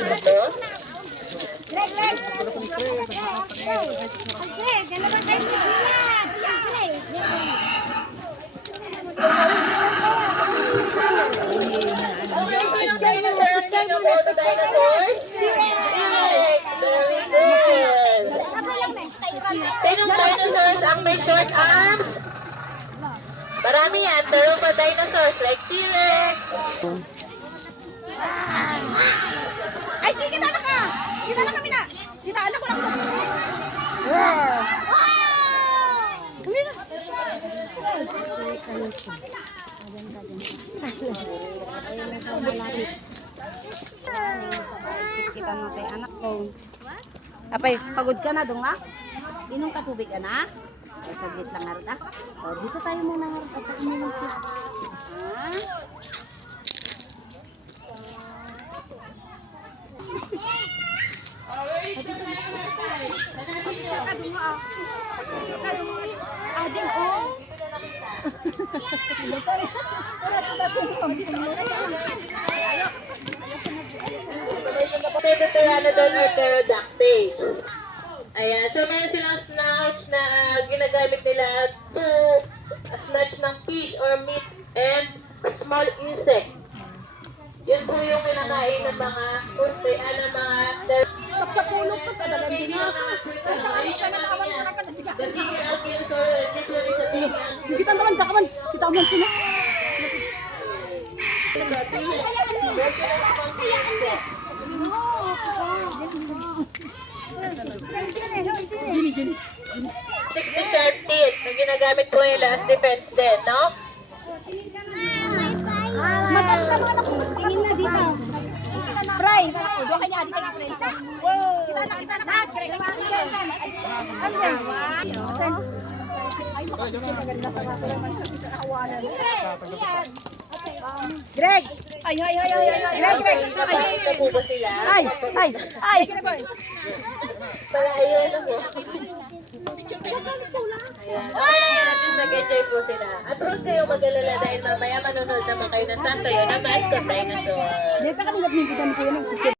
Dahil ba to? Greg, Greg. Greg, dalawa tayo ni Okay, sinong dinosaur ang king of all the dinosaurs? T-Rex! Very good! Sinong dinosaurs ang may short arms? Marami yan, pero pa dinosaurs like T-Rex. Ay, kita na ka! Kita na kami na! Kita na ko lang to! Kami na! Kita mo kay anak ko. Apay, pagod ka na dong ha? Inom ka tubig ka na? Ay, saglit lang harap ah. O, dito tayo muna harap at inom ka. Ha? Pteranodon or pterodactyl. Ayan, so meron silang snatch na ginagamit nila to snatch ng fish or meat and small insect. Yun po yung kinakain ng mga pustean ng mga Sa pulot ko talaga din ha. the big alkinosaur, this one is a big Kita naman, dakaman. Kita naman sila. The sharp teeth na ginagamit po nila as defense din, no? Maganda mga anak ko. Tingin na dito. Right. Doon kanya adik na friends. Wow. Kita na. Ano yan? Ay, makakaganda sa mga naman sa kahawanan. Greg! Ay! Greg! Nakakita po ba sila? Ay! Pala ayun ako. Ayan. Nag-enjoy po sila. At huwag kayong mag-alala dahil mamaya manonood naman kayo ng sasayo na mascot dinosaur. Dito kami nagmimpitan ko yun.